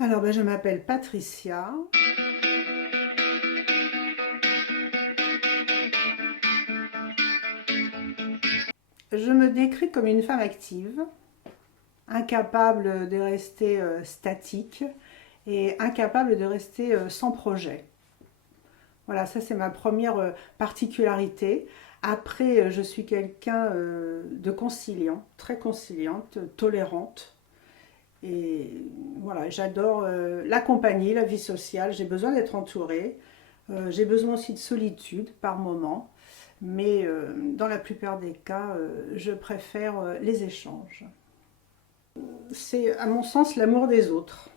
Alors, je m'appelle Patricia. Je me décris comme une femme active, incapable de rester statique et incapable de rester sans projet. Voilà, ça c'est ma première particularité. Après, je suis quelqu'un de conciliant, très conciliante, tolérante. Et voilà, j'adore la compagnie, la vie sociale. J'ai besoin d'être entourée. J'ai besoin aussi de solitude par moment. Mais dans la plupart des cas, je préfère les échanges. C'est à mon sens l'amour des autres.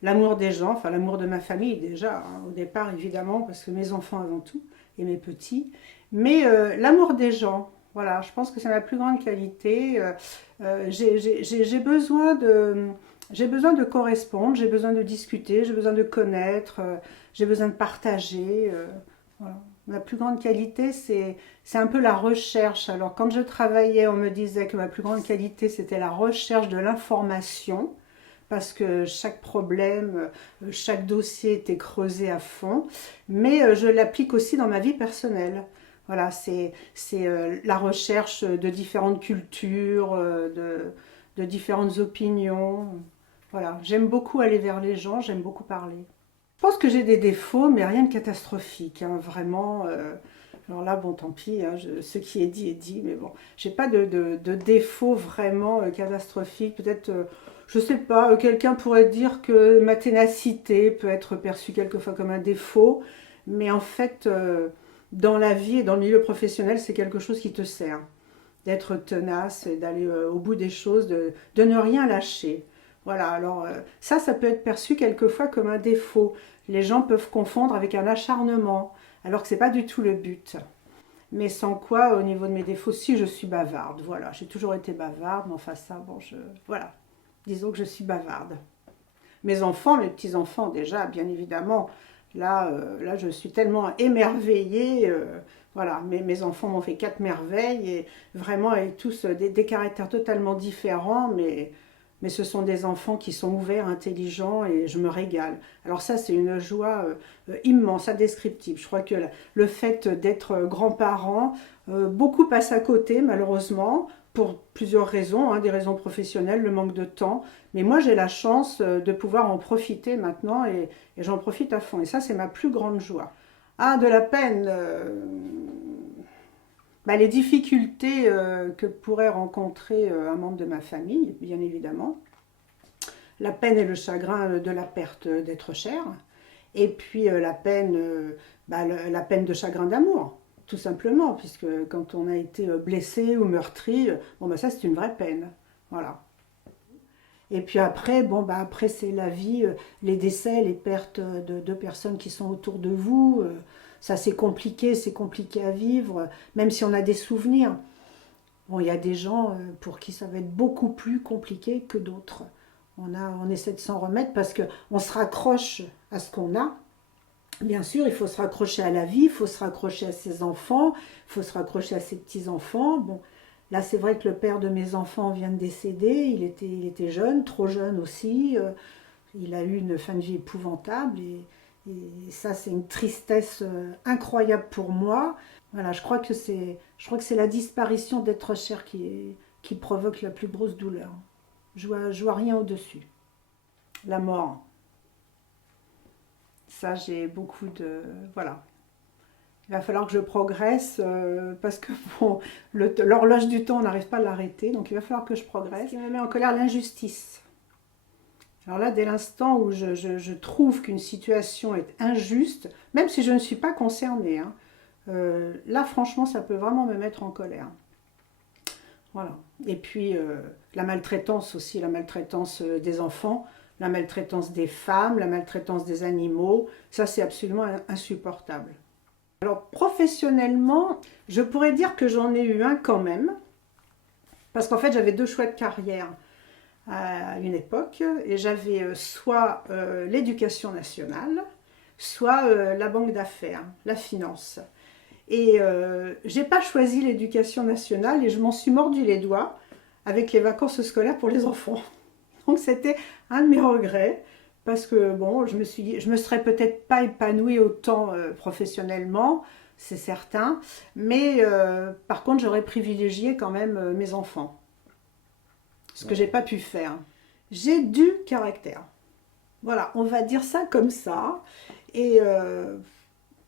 L'amour des gens, enfin l'amour de ma famille déjà, hein, au départ évidemment, parce que mes enfants avant tout, et mes petits. Mais l'amour des gens, voilà, je pense que c'est ma plus grande qualité. J'ai besoin de... J'ai besoin de correspondre, j'ai besoin de discuter, j'ai besoin de connaître, j'ai besoin de partager. Voilà. Ma plus grande qualité, c'est un peu la recherche. Alors, quand je travaillais, on me disait que ma plus grande qualité, c'était la recherche de l'information, parce que chaque problème, chaque dossier était creusé à fond, mais je l'applique aussi dans ma vie personnelle. Voilà, c'est la recherche de différentes cultures, de différentes opinions. Voilà, j'aime beaucoup aller vers les gens, j'aime beaucoup parler. Je pense que j'ai des défauts, mais rien de catastrophique, hein, vraiment. Alors là, bon, tant pis, hein, ce qui est dit, mais bon, j'ai pas de défauts vraiment catastrophiques. Peut-être, je sais pas, quelqu'un pourrait dire que ma ténacité peut être perçue quelquefois comme un défaut, mais en fait, dans la vie et dans le milieu professionnel, c'est quelque chose qui te sert d'être tenace, d'aller au bout des choses, de ne rien lâcher. Voilà, alors ça peut être perçu quelquefois comme un défaut. Les gens peuvent confondre avec un acharnement, alors que c'est pas du tout le but. Mais sans quoi, au niveau de mes défauts, si je suis bavarde, voilà, j'ai toujours été bavarde, mais enfin ça, bon, voilà, disons que je suis bavarde. Mes enfants, mes petits-enfants déjà, bien évidemment, là je suis tellement émerveillée, voilà, mes enfants m'ont fait quatre merveilles, et vraiment avec tous des caractères totalement différents, mais ce sont des enfants qui sont ouverts, intelligents, et je me régale. Alors ça, c'est une joie immense, indescriptible. Je crois que le fait d'être grand-parent, beaucoup passent à côté, malheureusement, pour plusieurs raisons, hein, des raisons professionnelles, le manque de temps. Mais moi, j'ai la chance de pouvoir en profiter maintenant, et j'en profite à fond. Et ça, c'est ma plus grande joie. Ah, de la peine, les difficultés que pourrait rencontrer un membre de ma famille, bien évidemment. La peine et le chagrin de la perte d'être cher. Et puis la peine de chagrin d'amour, tout simplement, puisque quand on a été blessé ou meurtri, bon, ça c'est une vraie peine. Voilà. Et puis après, après c'est la vie, les décès, les pertes de personnes qui sont autour de vous. Ça c'est compliqué à vivre, même si on a des souvenirs. Bon, il y a des gens pour qui ça va être beaucoup plus compliqué que d'autres. On essaie de s'en remettre parce qu'on se raccroche à ce qu'on a. Bien sûr, il faut se raccrocher à la vie, il faut se raccrocher à ses enfants, il faut se raccrocher à ses petits-enfants. Bon, là, c'est vrai que le père de mes enfants vient de décéder, il était jeune, trop jeune aussi. Il a eu une fin de vie épouvantable, et ça, c'est une tristesse incroyable pour moi. Voilà, je crois que c'est la disparition d'être cher qui provoque la plus grosse douleur. Je vois rien au-dessus. La mort, ça, j'ai beaucoup de... Voilà. Il va falloir que je progresse parce que bon, l'horloge du temps, on n'arrive pas à l'arrêter, donc il va falloir que je progresse. Ce qui me met en colère, l'injustice. Alors là, dès l'instant où je trouve qu'une situation est injuste, même si je ne suis pas concernée, hein, là, franchement, ça peut vraiment me mettre en colère. Voilà. Et puis, la maltraitance aussi, la maltraitance des enfants, la maltraitance des femmes, la maltraitance des animaux, ça, c'est absolument insupportable. Alors, professionnellement, je pourrais dire que j'en ai eu un quand même, parce qu'en fait, j'avais deux choix de carrière à une époque, et j'avais soit l'éducation nationale, soit la banque d'affaires, la finance. Et j'ai pas choisi l'éducation nationale, et je m'en suis mordu les doigts avec les vacances scolaires pour les enfants. Donc c'était un de mes regrets, parce que bon, je me suis dit, je me serais peut-être pas épanouie autant professionnellement, c'est certain, mais par contre j'aurais privilégié quand même mes enfants, ce que j'ai pas pu faire. J'ai du caractère. Voilà, on va dire ça comme ça. Et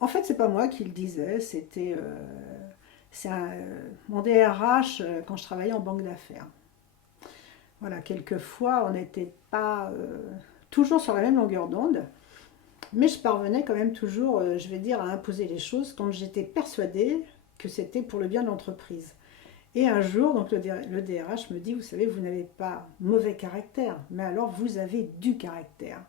en fait, c'est pas moi qui le disais, c'était mon DRH quand je travaillais en banque d'affaires. Voilà, quelquefois, on n'était pas toujours sur la même longueur d'onde, mais je parvenais quand même toujours, je vais dire, à imposer les choses quand j'étais persuadée que c'était pour le bien de l'entreprise. Et un jour, donc le DRH me dit, vous savez, vous n'avez pas mauvais caractère, mais alors vous avez du caractère.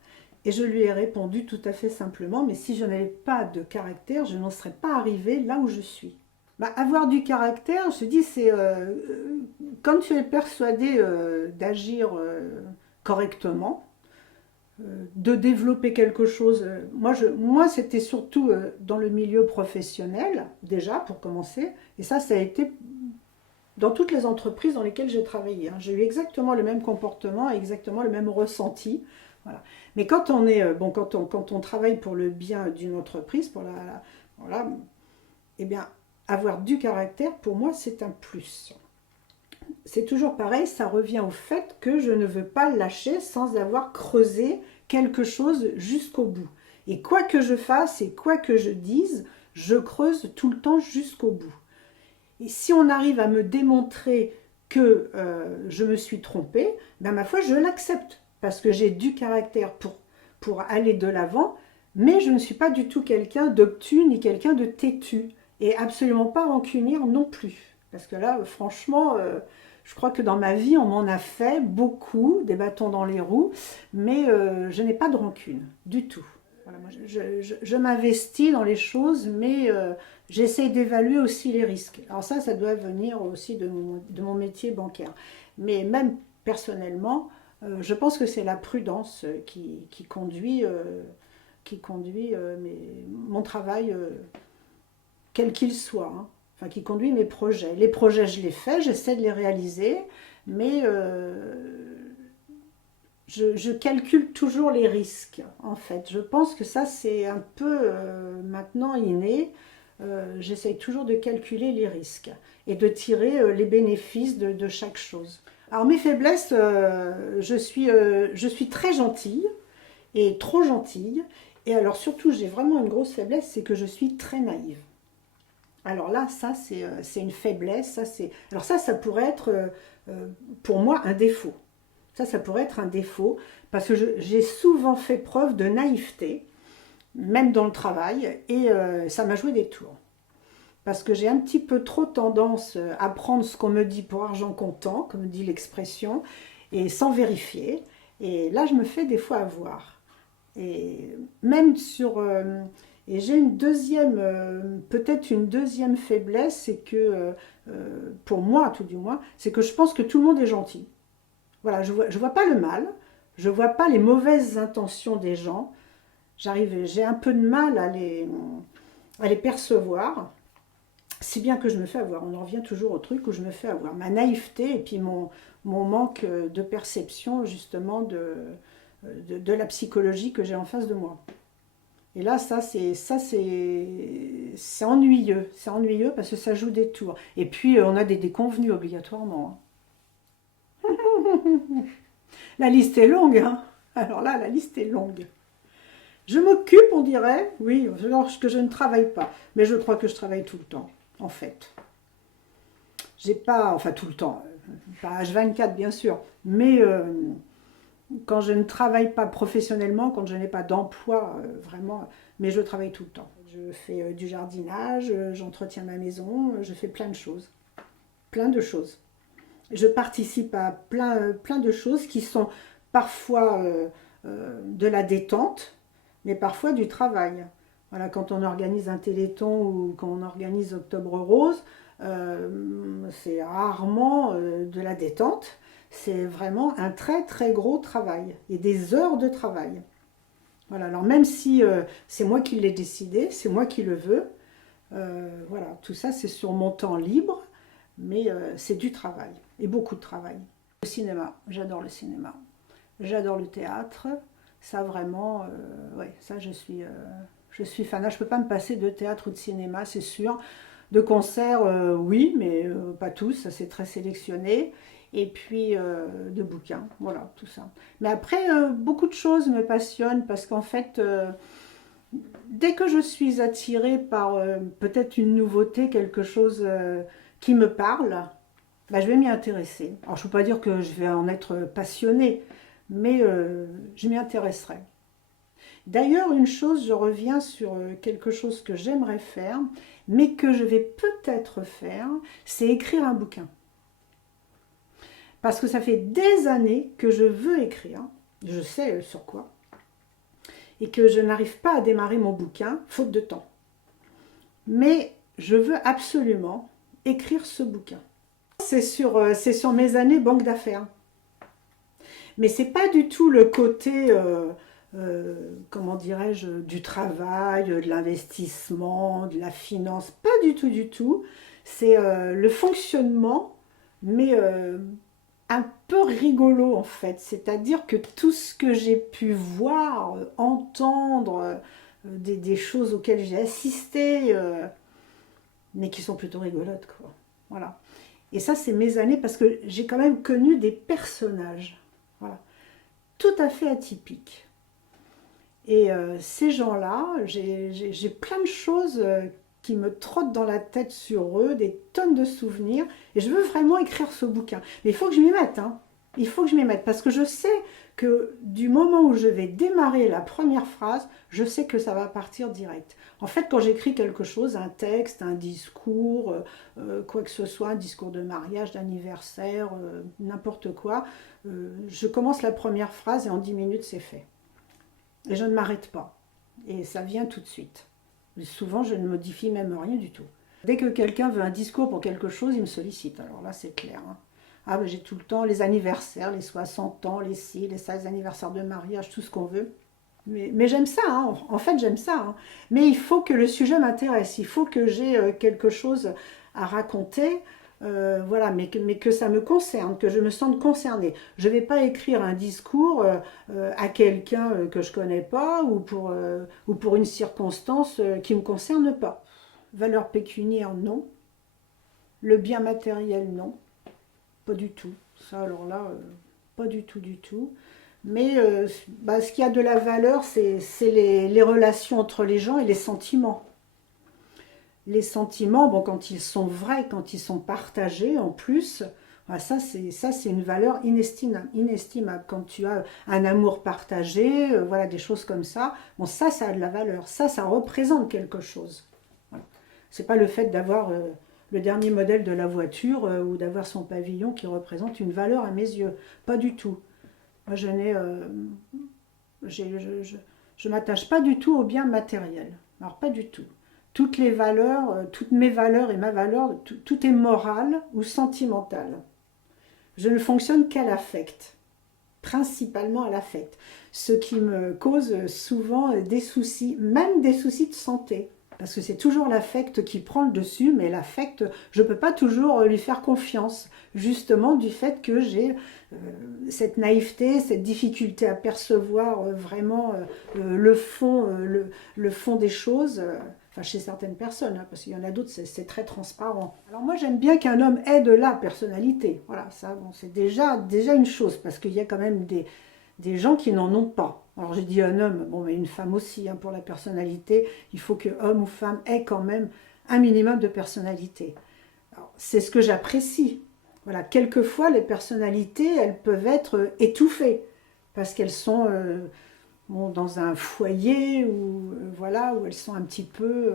Et je lui ai répondu tout à fait simplement, mais si je n'avais pas de caractère, je n'en serais pas arrivée là où je suis. Bah, avoir du caractère, je dis, c'est quand tu es persuadé d'agir correctement, de développer quelque chose. Moi c'était surtout dans le milieu professionnel, déjà, pour commencer. Et ça a été dans toutes les entreprises dans lesquelles j'ai travaillé. Hein. J'ai eu exactement le même comportement, exactement le même ressenti. Voilà. Mais quand on est, quand on travaille pour le bien d'une entreprise, voilà, eh bien, avoir du caractère, pour moi, c'est un plus. C'est toujours pareil, ça revient au fait que je ne veux pas lâcher sans avoir creusé quelque chose jusqu'au bout. Et quoi que je fasse et quoi que je dise, je creuse tout le temps jusqu'au bout. Et si on arrive à me démontrer que je me suis trompée, ben ma foi, je l'accepte, parce que j'ai du caractère pour aller de l'avant, mais je ne suis pas du tout quelqu'un d'obtus ni quelqu'un de têtu, et absolument pas rancunière non plus. Parce que là, franchement, je crois que dans ma vie, on m'en a fait beaucoup, des bâtons dans les roues, mais je n'ai pas de rancune, du tout. Voilà, moi, je m'investis dans les choses, mais j'essaie d'évaluer aussi les risques. Alors ça doit venir aussi de mon métier bancaire. Mais même personnellement, je pense que c'est la prudence qui conduit, mon travail, quel qu'il soit. Hein. Enfin, qui conduit mes projets. Les projets, je les fais, j'essaie de les réaliser, mais je calcule toujours les risques, en fait. Je pense que ça, c'est un peu maintenant inné. J'essaye toujours de calculer les risques et de tirer les bénéfices de chaque chose. Alors mes faiblesses, je suis très gentille et trop gentille. Et alors surtout, j'ai vraiment une grosse faiblesse, c'est que je suis très naïve. Alors là, ça c'est une faiblesse. Alors ça pourrait être pour moi un défaut. Ça pourrait être un défaut, parce que j'ai souvent fait preuve de naïveté, même dans le travail, et ça m'a joué des tours. Parce que j'ai un petit peu trop tendance à prendre ce qu'on me dit pour argent comptant, comme dit l'expression, et sans vérifier. Et là, je me fais des fois avoir. Et même sur... et j'ai une deuxième, peut-être une deuxième faiblesse, c'est que, pour moi tout du moins, c'est que je pense que tout le monde est gentil. Voilà, je vois pas le mal, je vois pas les mauvaises intentions des gens. J'ai un peu de mal à les percevoir, si bien que je me fais avoir. On en revient toujours au truc où je me fais avoir. Ma naïveté et puis mon manque de perception justement de la psychologie que j'ai en face de moi. Et là, c'est ennuyeux. C'est ennuyeux parce que ça joue des tours. Et puis, on a des déconvenus obligatoirement. Hein. La liste est longue, hein. Alors là, la liste est longue. Je m'occupe, on dirait, oui, lorsque je ne travaille pas. Mais je crois que je travaille tout le temps, en fait. J'ai pas, enfin tout le temps, pas H24 bien sûr, mais quand je ne travaille pas professionnellement, quand je n'ai pas d'emploi vraiment, mais je travaille tout le temps. Je fais du jardinage, j'entretiens ma maison, je fais plein de choses. Plein de choses. Je participe à plein de choses qui sont parfois de la détente, mais parfois du travail. Voilà, quand on organise un téléthon ou quand on organise Octobre Rose, c'est rarement de la détente, c'est vraiment un très très gros travail et des heures de travail. Voilà, alors même si c'est moi qui l'ai décidé, c'est moi qui le veux, voilà, tout ça c'est sur mon temps libre, mais c'est du travail et beaucoup de travail. Le cinéma, j'adore le cinéma. J'adore le théâtre. Ça vraiment, ouais, ça je suis fan. Je ne peux pas me passer de théâtre ou de cinéma, c'est sûr. De concerts, oui, mais pas tous, ça c'est très sélectionné. Et puis de bouquins, voilà, tout ça. Mais après, beaucoup de choses me passionnent parce qu'en fait, dès que je suis attirée par peut-être une nouveauté, quelque chose qui me parle, bah, je vais m'y intéresser. Alors je ne peux pas dire que je vais en être passionnée, mais je m'y intéresserai. D'ailleurs, une chose, je reviens sur quelque chose que j'aimerais faire, mais que je vais peut-être faire, c'est écrire un bouquin. Parce que ça fait des années que je veux écrire, je sais sur quoi, et que je n'arrive pas à démarrer mon bouquin, faute de temps. Mais je veux absolument écrire ce bouquin. C'est sur mes années banque d'affaires. Mais c'est pas du tout le côté, comment dirais-je, du travail, de l'investissement, de la finance, pas du tout, du tout. C'est le fonctionnement, mais un peu rigolo en fait. C'est-à-dire que tout ce que j'ai pu voir, entendre, des choses auxquelles j'ai assisté, mais qui sont plutôt rigolotes, quoi. Voilà. Et ça, c'est mes années parce que j'ai quand même connu des personnages, voilà, tout à fait atypiques. Et ces gens-là, j'ai plein de choses qui me trottent dans la tête sur eux, des tonnes de souvenirs, et je veux vraiment écrire ce bouquin. Mais il faut que je m'y mette, hein. Il faut que je m'y mette, parce que je sais que du moment où je vais démarrer la première phrase, je sais que ça va partir direct. En fait, quand j'écris quelque chose, un texte, un discours, quoi que ce soit, un discours de mariage, d'anniversaire, n'importe quoi, je commence la première phrase et en 10 minutes, c'est fait. Et je ne m'arrête pas. Et ça vient tout de suite. Souvent, je ne modifie même rien du tout. Dès que quelqu'un veut un discours pour quelque chose, il me sollicite. Alors là, c'est clair, hein. Ah, ben, j'ai tout le temps les anniversaires, les 60 ans, les ci, les ça, les anniversaires de mariage, tout ce qu'on veut. Mais j'aime ça, hein. En fait, j'aime ça, hein. Mais il faut que le sujet m'intéresse. Il faut que j'ai quelque chose à raconter. Voilà, mais que ça me concerne, que je me sente concernée. Je ne vais pas écrire un discours à quelqu'un que je ne connais pas ou pour une circonstance qui ne me concerne pas. Valeur pécuniaire, non. Le bien matériel, non. Pas du tout. Ça, alors là, pas du tout, du tout. Mais bah, ce qui a de la valeur, c'est les relations entre les gens et les sentiments. Les sentiments, bon, quand ils sont vrais, quand ils sont partagés en plus, bah, ça c'est une valeur inestimable, inestimable. Quand tu as un amour partagé, voilà, des choses comme ça, bon, ça a de la valeur. Ça représente quelque chose. Voilà. C'est pas le fait d'avoir le dernier modèle de la voiture ou d'avoir son pavillon qui représente une valeur à mes yeux. Pas du tout. Moi, je m'attache pas du tout au bien matériel. Alors, pas du tout. Toutes les valeurs, toutes mes valeurs et ma valeur, tout est moral ou sentimental. Je ne fonctionne qu'à l'affect, principalement à l'affect. Ce qui me cause souvent des soucis, même des soucis de santé. Parce que c'est toujours l'affect qui prend le dessus, mais l'affect, je ne peux pas toujours lui faire confiance, justement du fait que j'ai cette naïveté, cette difficulté à percevoir vraiment le fond des choses, enfin chez certaines personnes, hein, parce qu'il y en a d'autres, c'est très transparent. Alors moi j'aime bien qu'un homme ait de la personnalité, voilà, ça bon, c'est déjà une chose, parce qu'il y a quand même des gens qui n'en ont pas. Alors j'ai dit un homme, bon mais une femme aussi, hein, pour la personnalité, il faut que homme ou femme ait quand même un minimum de personnalité. C'est ce que j'apprécie. Voilà, quelquefois les personnalités, elles peuvent être étouffées parce qu'elles sont bon, dans un foyer ou voilà, où elles sont un petit peu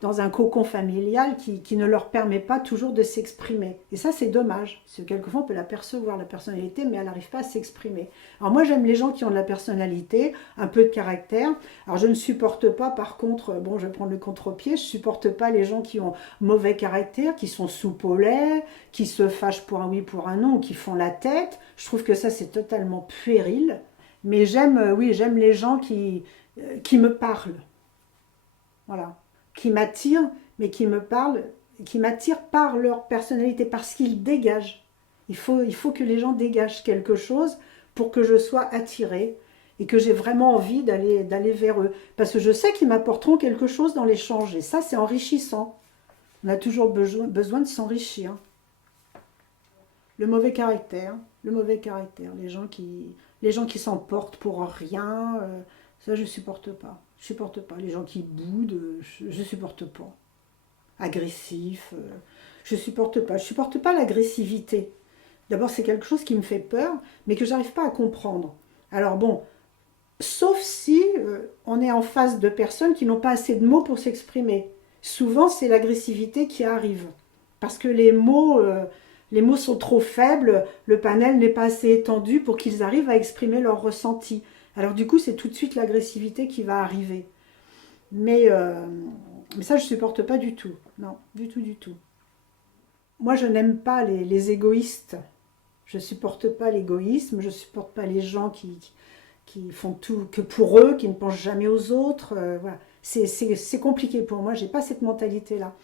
dans un cocon familial qui ne leur permet pas toujours de s'exprimer. Et ça, c'est dommage, parce que quelquefois, on peut l'apercevoir, la personnalité, mais elle n'arrive pas à s'exprimer. Alors moi, j'aime les gens qui ont de la personnalité, un peu de caractère. Alors je ne supporte pas, par contre, bon, je vais prendre le contre-pied, je ne supporte pas les gens qui ont mauvais caractère, qui sont soupes au lait, qui se fâchent pour un oui, pour un non, ou qui font la tête. Je trouve que ça, c'est totalement puéril. Mais j'aime, oui, j'aime les gens qui me parlent. Voilà, qui m'attirent, mais qui me parlent, qui m'attirent par leur personnalité, parce qu'ils dégagent. Il faut que les gens dégagent quelque chose pour que je sois attirée et que j'ai vraiment envie d'aller vers eux. Parce que je sais qu'ils m'apporteront quelque chose dans l'échange. Et ça, c'est enrichissant. On a toujours besoin de s'enrichir. Le mauvais caractère, le mauvais caractère. Les gens qui s'emportent pour rien, ça, je supporte pas. Je supporte pas. Les gens qui boudent, je supporte pas. Agressif, je supporte pas. Je supporte pas l'agressivité. D'abord, c'est quelque chose qui me fait peur, mais que j'arrive pas à comprendre. Alors bon, sauf si on est en face de personnes qui n'ont pas assez de mots pour s'exprimer. Souvent, c'est l'agressivité qui arrive. Parce que les mots sont trop faibles, le panel n'est pas assez étendu pour qu'ils arrivent à exprimer leurs ressentis. Alors du coup, c'est tout de suite l'agressivité qui va arriver. Mais, euh, mais ça, je ne supporte pas du tout. Non, du tout, du tout. Moi, je n'aime pas les égoïstes. Je ne supporte pas l'égoïsme, je ne supporte pas les gens qui font tout que pour eux, qui ne pensent jamais aux autres. Voilà. C'est compliqué pour moi, j'ai pas cette mentalité-là.